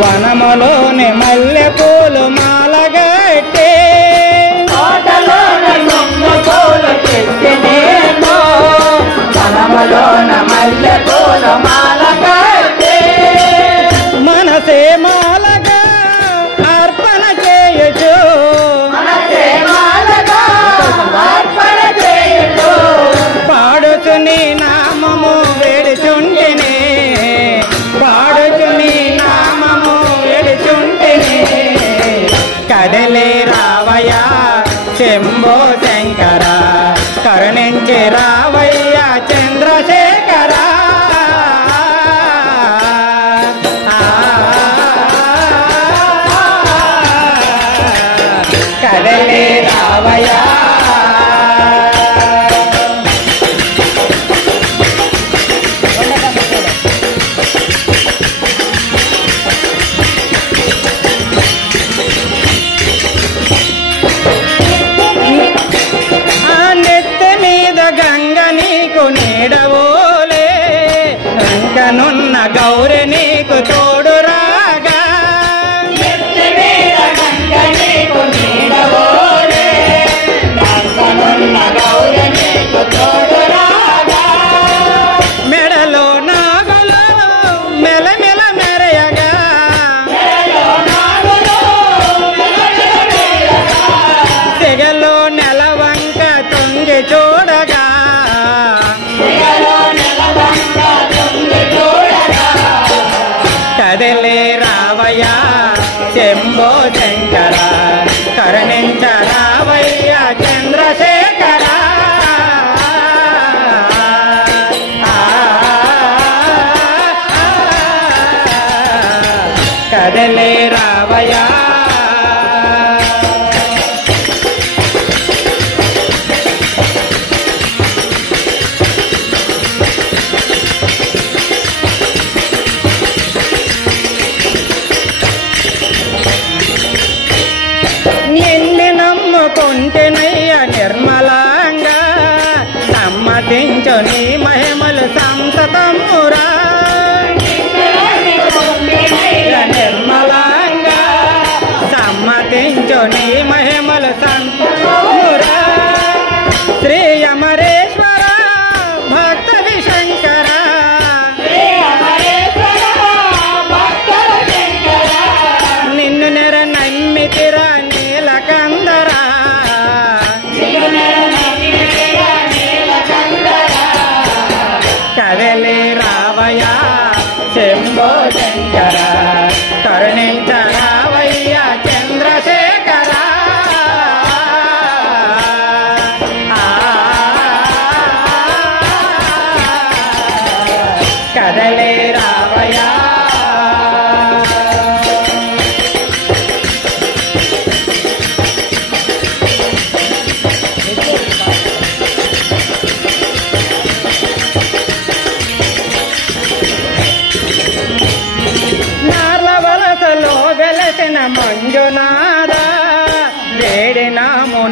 వనములోని మల్లె పూలు మాలగట్టి తోటలోన మల్లె పూలు తెచ్చి నేను వనములోన మల్లె పూలు మాలగట్టి మనసే మాలగా అర్పణ చేయొచ్చు మనసే మాలగా అర్పణ చేయొచ్చు పాడుచు నీ నామము వేడుచుంటిని పాడుచు నీ నామము వేడుచుంటిని కదలే రావయ్యా శంభో శంకర కరుణించి రావయ్యా చంద్రశేఖర కదలే రావయ్యా నీడవోలే రంకనున్న గౌరి నీకు తోడు రాగా మెడలో నాగులు మెలమెల మెరయగా తెగలో నెలవంక తొంగి చూడగా కదలే రావయ్యా శంభో శంకర కరుణించ రావయ్యా చంద్రశేఖర కదలే రావయ్యా నిన్ను నమ్ముకుంటేనయ్యా నిర్మలంగా సమ్మతించు నీ మహిమలు సంతతమురా నిర్మలంగా సమ్మతించు నీ మహిమలు సంతతమురా శ్రీ అమరేశ్వర భక్త విశంకర నిన్ను నెర నమ్మితిరా నీలకందరా కదలే రావయ్యా శంభో శంకర కరుణించ రావయ్యా చంద్రశేఖర కదలే రావయ్యా నార్ల వలసలో వెలసిన మంజునాథ వేడినాము